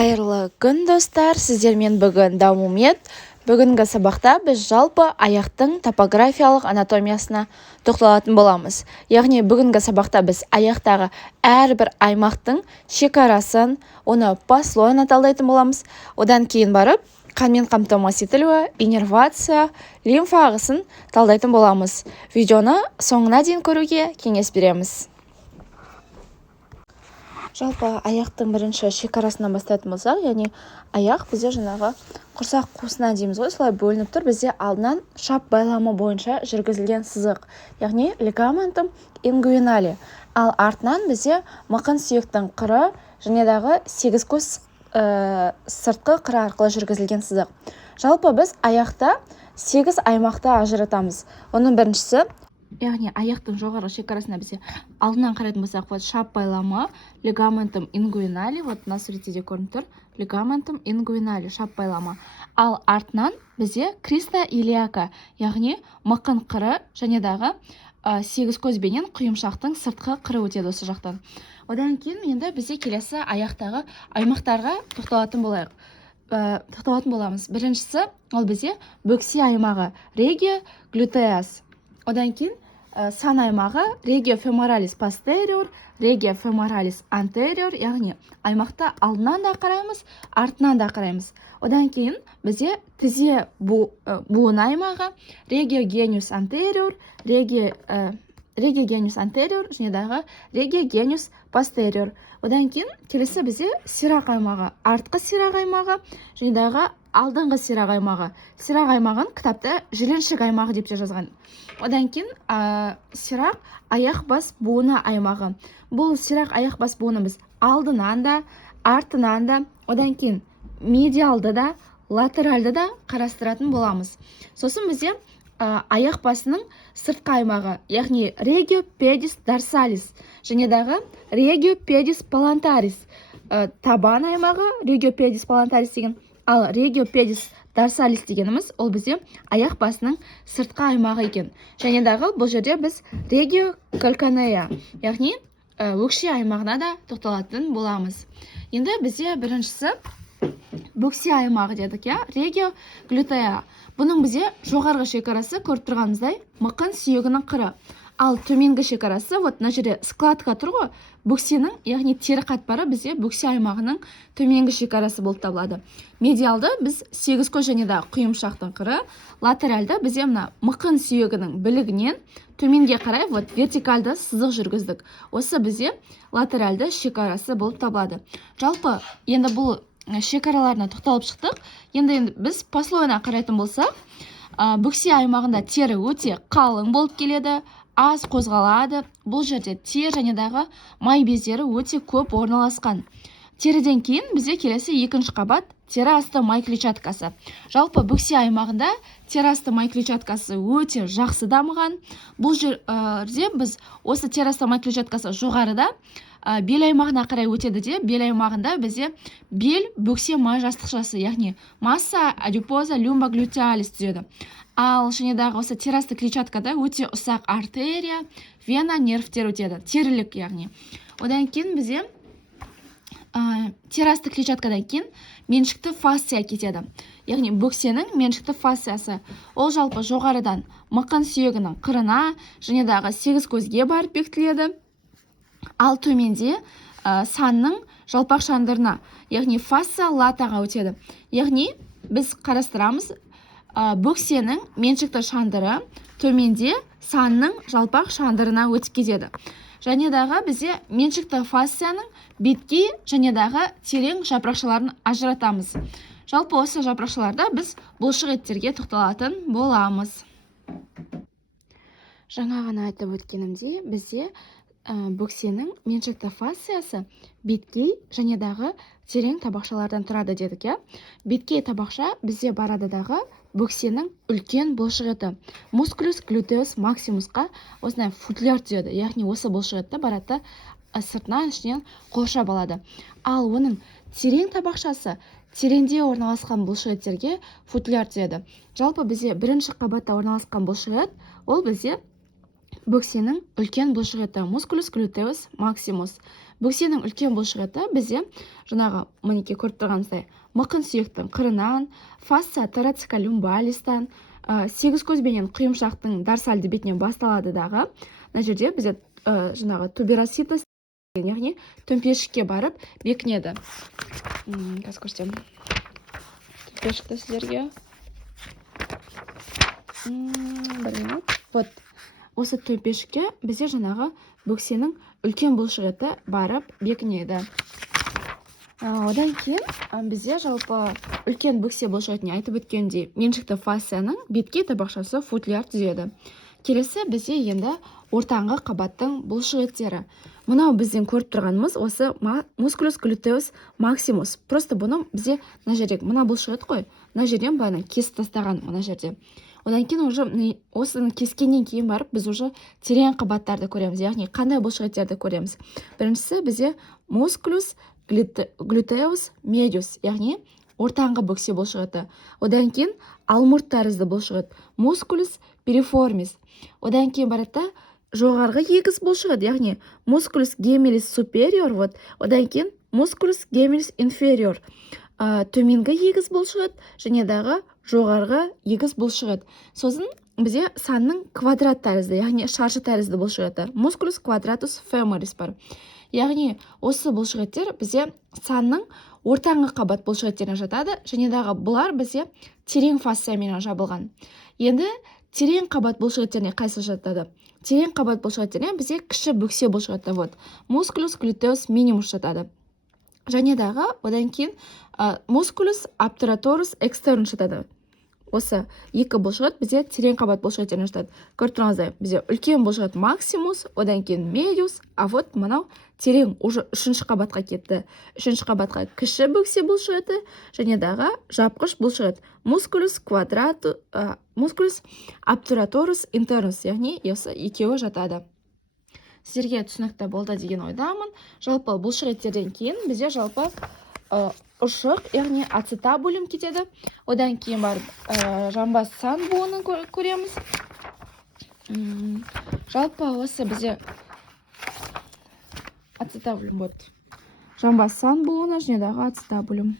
Қайырлы күн достар, сіздермен бүгін дамумет. Бүгінгі сабақта біз жалпы аяқтың топографиялық анатомиясына тоқталатын боламыз. Яғни бүгінгі сабақта біз аяқтағы әрбір аймақтың шекарасын, оны послойна талдайтын боламыз. Одан кейін барып қанмен қамтамасыз етілуі, иннервация, лимфа ағысын талдайтын боламыз. Видеоны соңына дейін көруге кеңес береміз. Жалпы аяқтың бірінші шекарасынан бастайтын болсақ, яғни аяқ бізде жаңағы құрсақ қуысына дейміз ғой, солай бөлініп тұр. Бізде алдынан шап байламы бойынша жүргізілген сызық, яғни лигаментум ингуинали. Ал артынан бізде мықын сүйектің қыры және дағы сегіз көз сыртқы қыры арқылы жүргізілген сызық. Жалпы біз аяқта 8 аймақты ажыратамыз. Оның біріншісі, яғни аяқтың жоғарғы шекарасына бізде алдынан қарайтын болсақ, вот шап байламы, лигаментум ингуинали, вот мына суретте де көрініп тұр, лигаментум ингуинали, шап байламы. Ал артынан бізде криста илиака, яғни мықын қыры және дағы сегіз көзбенен құйымшақтың сыртқы қыры өтеді осы жақтан. Одан кейін енді бізде келесі аяқтағы аймақтарға тоқталатын боламыз. Біріншісі, ол бізде бөксе аймағы, регио глютеас. Одан кейін сан аймағы регио феморалис постериор, регио феморалис антериор, яғни аймақта алдынан да қараймыз, артынан да қараймыз. Одан кейін бізде тізе буын аймағы, регио гениус антериор, регио гениус антериор және дағы регио гениус постериор. Одан кейін келесі бізде сирақ аймағы, артқы сирақ аймағы және дағы алдыңғы сирақ аймағы. Сирақ аймағын кітапта жіліншік аймағы деп те жазған. Одан кейін сирақ аяқ бас буыны аймағы. Бұл сирақ аяқ бас буыны біз алдынан да, артынан да, одан кейін медиалды да, латеральды да қарастыратын боламыз. Сосын бізде аяқ басының сыртқы аймағы, яғни регио педис дарсалис және дағы регио педис палантарис. Табан аймағы регио педис палантарис деген, ал регио педис дарсалис дегеніміз ол бізде аяқ басының сыртқы аймағы екен. Және дағы бұл жерде біз регио кальканея, яғни өкше аймағына да тоқталатын боламыз. Енді бізде біріншісі бөксе аймағы дедік, регио глютеа. Бұның бізде жоғарғы шекарасы көріп тұрғанымыздай мықын сүйегінің қыры. Ал төменгі шекарасы, вот мына жерде складка тұр ғой, бөксенің, яғни тері қатпары бізде бөксе аймағының төменгі шекарасы болып табылады. Медиалды біз сегіз көз және де құйымшақтың қыры, латеральды бізде мына мықын сүйегінің білігінен төменге қарай вот вертикальды сызық жүргіздік. Осы бізде латеральды шекарасы болып табылады. Жалпы енді бұл шекараларына тоқталып шықтық. Енді біз послойна қарайтын болсақ, бөксе аймағында тері өте қалың болып келеді, аз қозғалады. Бұл жерде тер және дағы май бездері өте көп орналасқан. Теріден кейін бізде келесі екінші қабат тері асты май клетчаткасы. Жалпы бөксе аймағында тері асты май клетчаткасы өте жақсы дамыған. Бұл жерде біз осы тері асты май клетчаткасы жоғарыда бел аймағына қарай өтеді де, бел аймағында бізде бел бөксе май жастықшасы, яғни масса адипоза люмба глютеалис түзеді. Ал және дағы осы тері асты клетчаткада өте ұсақ артерия, вена, нервтер өтеді, терілік яғни. Одан кейін бізде тері асты клетчаткадан кейін меншікті фасция кетеді. Яғни бөксенің меншікті фасциясы. Ол жалпы жоғарыдан мықын сүйегінің қырына және дағы сегіз көзге барып бекітіледі. Ал төменде санның жалпақ шандырына, яғни фасция латаға өтеді. Яғни біз қарастырамыз, бөксенің меншікті шандыры төменде санның жалпақ шандырына өтіп кетеді. Және дағы бізде меншікті фасцияның беткей және дағы терең жапырақшаларын ажыратамыз. Жалпы осы жапырақшаларда біз бұлшық еттерге тоқталатын боламыз. Жаңа ғана айтып өткенімде бізде бөксенің меншікті фасциясы беткей және дағы терең табақшалардан тұрады дедік. Беткей табақша бізде барады дағы бөксенің үлкен бұлшық еті, мускулюс глютеус максимусқа осындай футляр түзеді. Яғни осы бұлшық етті барады сыртынан ішінен қоршап алады. Ал оның терең табақшасы тереңде орналасқан бұлшық еттерге футляр түзеді. Жалпы бізде бірінші қабатта орналасқан бұлшық ет, ол бізде бөксенің үлкен бұлшықеті мускулус глютеус максимус. Бөксенің үлкен бұлшықеті бізде жаңағы мінекей көріп тұрғанымыздай мықын сүйектің қырынан, фасция торациколюмбалистан, сегіз көзбенен құйымшақтың дорсальды бетінен басталады дағы. Мына жерде бізде жаңағы тубероситас, яғни төмпешікке барып бекінеді. Қазір көрсетемін. Төмпешікті сіздерге. Бір минут. Вот. Осы төмпешікке бізде жаңағы бөксенің үлкен бұлшықеті барып бекінеді. Одан кейін бізде жалпы үлкен бөксе бұлшықетіне айтып өткендей меншікті фасцияның бетке табақшасы футляр түзеді. Келесі бізде енді ортаңғы қабаттың бұлшықеттері. Мынау бізден көріп тұрғанымыз осы мускулус глютеус максимус. Просто бұны бізде мына жердегі мына бұлшықет қой. Мына жерден бағана кесіп тастаған мына жерде. Одан кейін уже осыны кескеннен кейін барып біз уже терең қабаттарды көреміз. Яғни қандай бұлшықеттерді көреміз. Біріншісі бізде мускулус глютеус медиус, яғни ортаңғы бөксе бұлшықеті. Одан кейін алмұрт тәрізді бұлшықет мускулус периформис. Одан кейін барады жоғарғы егіз бұлшықет, яғни мускулус гемелис супериор, вот. Одан кейін мускулус гемелис инфериор. Төменгі егіз бұлшықет және дағы жоғарғы егіз бұлшықет. Сосын бізде санның квадрат тәрізді, яғни шаршы тәрізді бұлшықеті мускулус квадратус феморис бар. Яғни осы бұлшықеттер бізде санның ортаңғы қабат бұлшықеттеріне жатады, және дағы бұлар бізде терең фасциямен жабылған. Енді терең қабат бұлшықеттеріне қайсы жатады? Терең қабат бұлшықеттеріне бізде кіші бөксе бұлшықеті, вот. Мускулус глютеус минимус жатады. Және дағы одан кейін мускулус обтураторус экстернус жатады. Осы екі бұлшықет бізде терең қабат бұлшықеттеріне жатады. Көріп тұрғаныңыздай, бізде үлкен бұлшықет максимус, одан кейін медиус, а вот мынау терең уже үшінші қабатқа кетті. Үшінші қабатқа кіші бөксе бұлшықеті және дағы жапқыш бұлшықет мускулус обтураторус интернус, яғни осы екеуі жатады. Сіздерге түсінікті болды деген ойдамын. Жалпы бұлшықеттерден кейін бізде жалпы ұшық, яғни ацетабулум кетеді. Одан кейін барып жамбас сан буынын көреміз. Жалпы осы бізде ацетабулум болады. Жамбас сан буыны және дағы ацетабулум.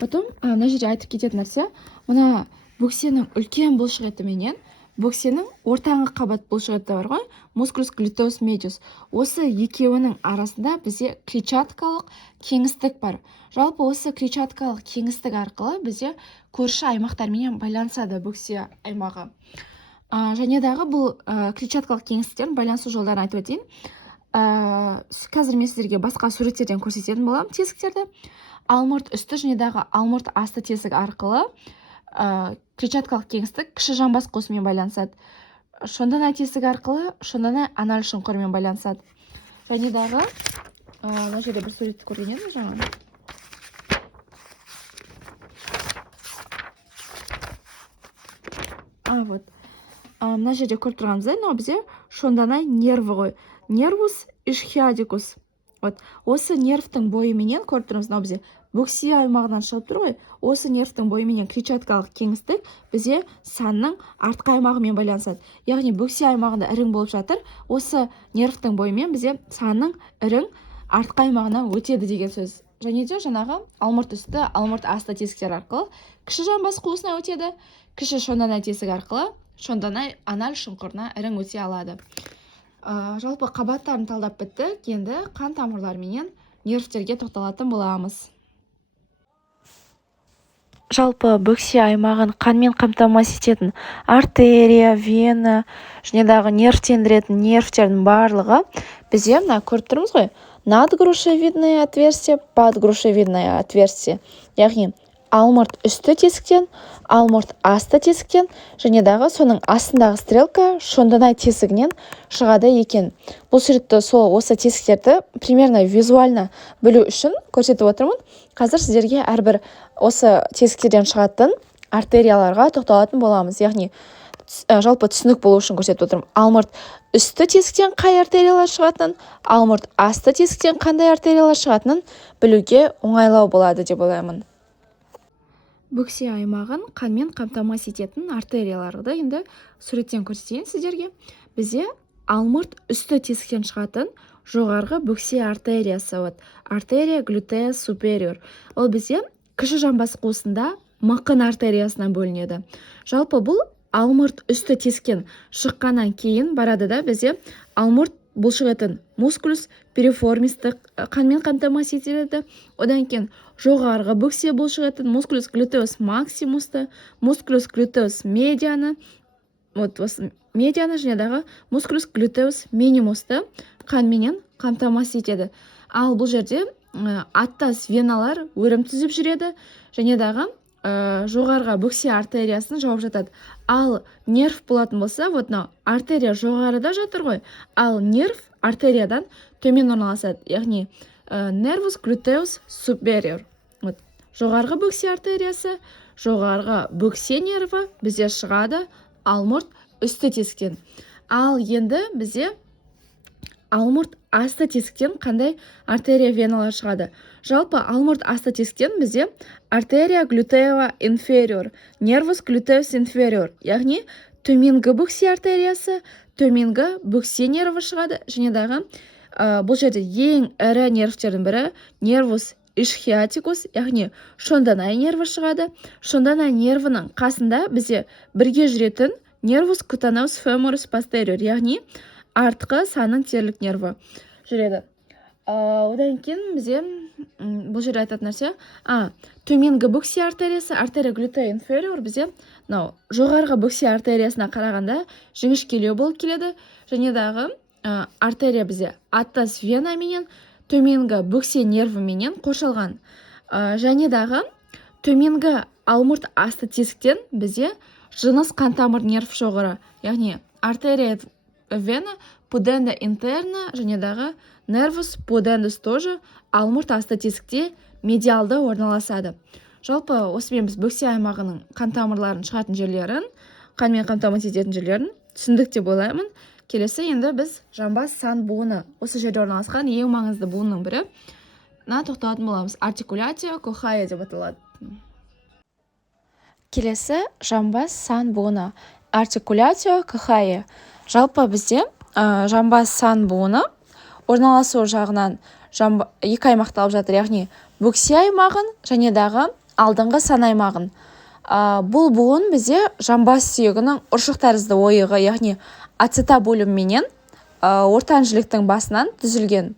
Потом мына жерде айтып кететін нәрсе, мына бөксенің үлкен бұлшықеті менен бөксенің ортаңғы қабат бұлшықеті бар ғой, мускулус глютеус медиус. Осы екеуінің арасында бізде клетчаткалық кеңістік бар. Жалпы осы клетчаткалық кеңістік арқылы бізде көрші аймақтармен байланысады бөксе аймағы. Және дағы бұл клетчаткалық кеңістіктердің байланысу жолдарын айтып өтейін. Қазір мен сіздерге басқа суреттерден көрсететін боламын тесіктерді. Алмұрт үсті және дағы алмұрт асты тесік арқылы клетчаткалық кеңістік кіші жамбас қуысымен байланысады. Шондана тесік арқылы шондана анал шұңқырымен байланысады. Және дағы мына жерде бір суретті көрген едім жаңа. Вот. Мына жерде көріп тұрғанымыздай, мынау бізде шондана нерві ғой. Нервус ишхиадикус. Вот. Осы нервтің бойыменен көріп тұрмыз, мынау бізде бөксе аймағынан шығып тұр ғой. Осы нервтің бойыменен клетчаткалық кеңістік бізде санның артқы аймағымен байланысады. Яғни бөксе аймағында ірің болып жатыр. Осы нервтің бойымен бізде санның ірің артқы аймағына өтеді деген сөз. Және де жаңағы алмұрт үсті, алмұрт асты тесіктер арқылы кіші жамбас қуысына өтеді. Кіші шондана тесік арқылы шондана анал шұңқырына ірің өте алады. Жалпы қабаттарын талдап бітті. Енді қан тамырларымен нервтерге тоқталатын боламыз. Жалпы бөксе аймағын қанмен қамтамасыз ететін артерия, вена және дағы нервтендіретін нервтердің барлығы бізде мына көріп тұрмыз ғой. Надгрушевидное отверстие, подгрушевидное отверстие. Яғни алмұрт үсті тесіктен, алмұрт асты тесіктен және дағы соның астындағы стрелка шондана тесігінен шығады екен. Бұл суретті осы тесіктерді примерно визуально білу үшін көрсетіп отырмын. Қазір сіздерге әрбір осы тесіктерден шығатын артерияларға тоқталатын боламыз. Яғни жалпы түсінік болу үшін көрсетіп отырмын. Алмұрт үсті тесіктен қай артериялар шығатынын, алмұрт асты тесіктен қандай артериялар шығатынын білуге оңайлау болады деп ойлаймын. бөксе аймағын қанмен қамтамасыз ететін артерияларды енді суреттен көрсетейін сіздерге. Бізде алмұрт үсті тесіктен шығатын жоғарғы бөксе артериясы, артерия глютея супериор. Ол бізде кіші жамбас қуысында мықын артериясынан бөлінеді. Жалпы бұл алмұрт үсті тесіктен шыққаннан кейін барады да, бізде алмұрт бұлшықетін мускулус периформисті қанмен қамтамасыз етіледі. Одан кейін жоғарғы бөксе бұлшықетін мускулус глютеус максимусты, мускулус глютеус медианы, медианы және дағы мускулус глютеус минимусты қанменен қамтамасыз етеді. Ал бұл жерде аттас веналар өрім түзіп жүреді және дағы жоғарғы бөксе артериясын жауып жатады. Ал нерв болатын болса, артерия жоғарыда жатыр ғой, ал нерв артериядан төмен орналасады. Яғни нервус глютеус супериор. Жоғарғы бөксе артериясы, жоғарғы бөксе нерві бізде шығады алмұрт үсті тесіктен. Ал енді бізде алмұрт асты тесіктен қандай артерия веналар шығады? Жалпы алмұрт асты тесіктен бізде артерия глютеева инфериор, нервус глютеус инфериор, яғни төменгі бөксе артериясы, төменгі бөксе нерві шығады. Және дағы бұл жерде ең ірі нервтердің бірі нервус ишхиатикус, яғни шонданай нерві шығады. Шонданай нервінің қасында бізде бірге жүретін нервус кутанеус феморис постериор, яғни артқы санның терлік нерві жүреді. Одан кейін бізде бұл жерде айтатын нәрсе, төменгі бөксе артериясы, артерия глютея инфериор бізде жоғарғы бөксе артериясына қарағанда жіңішкелеу болып келеді. Және дағы артерия бізде аттас вена менен төменгі бөксе нерві менен қоршалған. Және дағы төменгі алмұрт асты тесіктен бізде жыныс қантамыр нерв шоғыры, яғни артерия вена пуденда интерна және дағы нервус пудендус тоже алмұрт асты тесікте медиалды орналасады. Жалпы осымен біз бөксе аймағының қан тамырларын шығатын жерлерін, қанмен қамтамасыз ететін жерлерін түсіндік деп ойлаймын. Келесі енді біз жамбас сан буыны, осы жерде орналасқан ең маңызды буынның бірі тоқталатын боламыз. Артикуляция кохая деп аталады. Келесі жамбас сан буыны, артикуляция кохая. Жалпы бізде жамбас сан буыны орналасу жағынан екі аймақталып жатыр, яғни бөксе аймағын және дағы алдыңғы сан аймағын. Бұл буын бізде жамбас сүйегінің ұршық тәрізді ойығы, яғни ацетабулум менен ортан жіліктің басынан түзілген.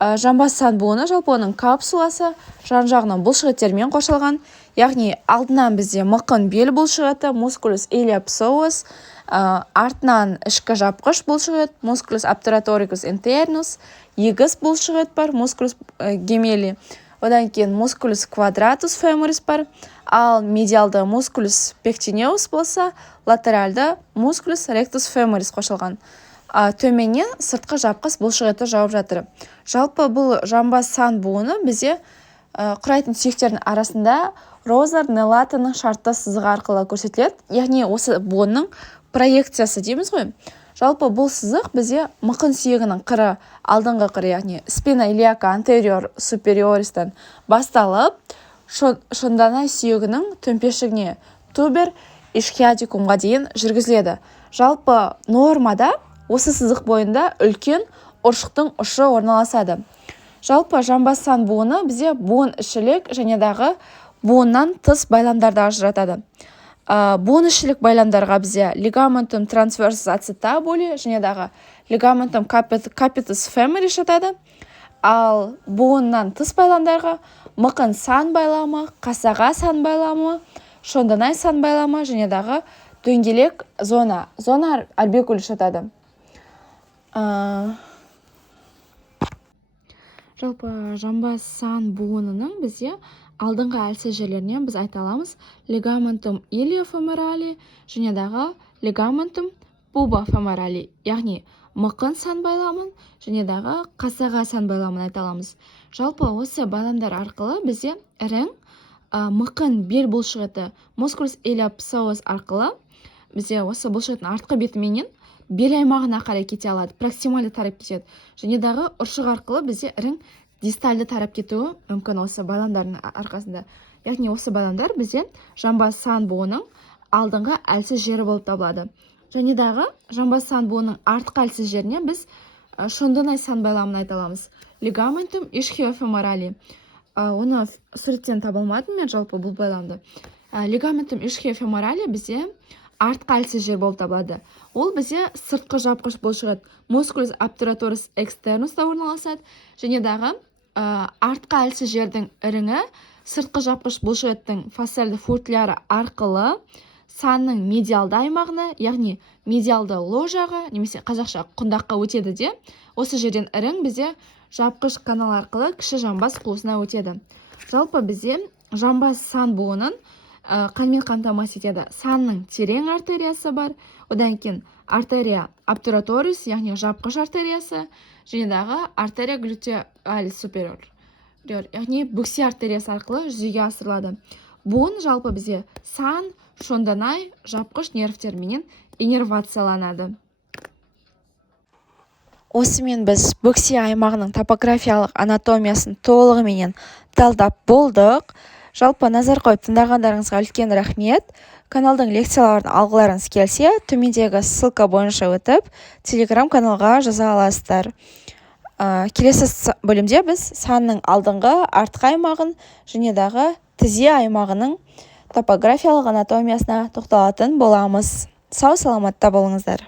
Жамбас сан буыны жалпы оның капсуласы жан жағынан бұлшық еттермен қоршалған, яғни алдынан бізде мықын бел бұлшық еті, мускулус илиопсоус, артынан ішкі жапқыш бұлшық ет, мускулус обтураторикус интернус, егіс бұлшық ет бар, мускулус гемели. Одан кейін мускулус квадратус феморис бар, ал медиалды мускулус пектинеус болса, латеральды мускулус ректус феморис қосылған. Төменнен сыртқы жапқыш бұлшық еті жауып жатыр. Жалпы бұл жамбас сан буыны бізде құрайтын сүйектердің арасында розар нелатының шартты сызығы арқылы көрсетіледі. Яғни осы буынның проекциясы дейміз ғой. Жалпы бұл сызық бізде мықын сүйегінің қыры, алдыңғы қыры, яғни спина илиака антериор супериористан басталып, шондана сүйегінің төмпешігіне тубер ишхиатикумға дейін жүргізіледі. Жалпы нормада осы сызық бойында үлкен ұршықтың ұшы орналасады. Жалпы жамбас сан буыны бізде буын ішілік және дағы буыннан тыс байламдарды ажыратады. Буын ішілік байламдарға бізде лигаментум трансверсус ацетабули және дағы лигаментум капитус феморис жатады. Ал буыннан тыс байламдарға мықын сан байламы, қасаға сан байламы, шонданай сан байламы және дағы дөңгелек зона альбекулі жатады. Жалпы жамбас сан буынының бізде алдыңғы әлсіз жерлерінен біз айта аламыз лигаментум илиофеморали және дағы лигаментум пубофеморали, яғни мықын сан байламын және дағы қасаға сан байламын айта аламыз. Жалпы осы байламдар арқылы бізде ірің мықын бел бұлшық еті мускулус илиопсоус арқылы бізде осы бұлшық еттің артқы бетіменен бел аймағына қарай кете алады, проксимальды тарап кетеді. Және дағы ұршық арқылы бізде ірің дистальды тарап кетуі мүмкін осы байландардың арқасында. яғни осы байламдар бізде жамбас сан буының алдыңғы әлсіз жері болып табылады. Және дағы жамбас сан буының артқы әлсіз жеріне біз шондонай сан байламын айта аламыз. Лигаментум ишхиофеморали. Оны суреттен табылмадым мен жалпы бұл байламды. Лигаментум ишхиофеморали бізде артқы әлсіз жер болып табылады. Ол бізде сыртқы жапқыш бұлшықет мускулус обтураторус экстернуста орналасады. Және дағы артқы әлсіз жердің іріңі сыртқы жапқыш бұлшықеттің фасциальды фуртляра арқылы санның медиалды аймағына, яғни медиалды ложаға, немесе қазақша құндаққа өтеді де, осы жерден ірің бізде жапқыш канал арқылы кіші жамбас қуысына өтеді. Жалпы бізде жамбас сан буынын қанмен қамтамасыз етеді. Санның терең артериясы бар, одан кейін артерия обтураторис, яғни жапқыш артериясы, және дағы артерия глютеалис супериор, яғни бөксе артериясы арқылы жүзеге асырылады. Буын жалпы бізде сан, шондонай, жапқыш нервтерменен иннервацияланады. Осымен біз бөксе аймағының топографиялық анатомиясын толығыменен талдап болдық. Жалпы назар қойып тыңдағандарыңызға үлкен рахмет. Каналдың лекцияларын алғыларыңыз келсе, төмендегі ссылка бойынша өтіп, Telegram каналға жаза аласыздар. Келесі бөлімде біз санның алдыңғы артқы аймағын және дағы тізе аймағының топографиялық анатомиясына тоқталатын боламыз. Сау саламатта болыңыздар.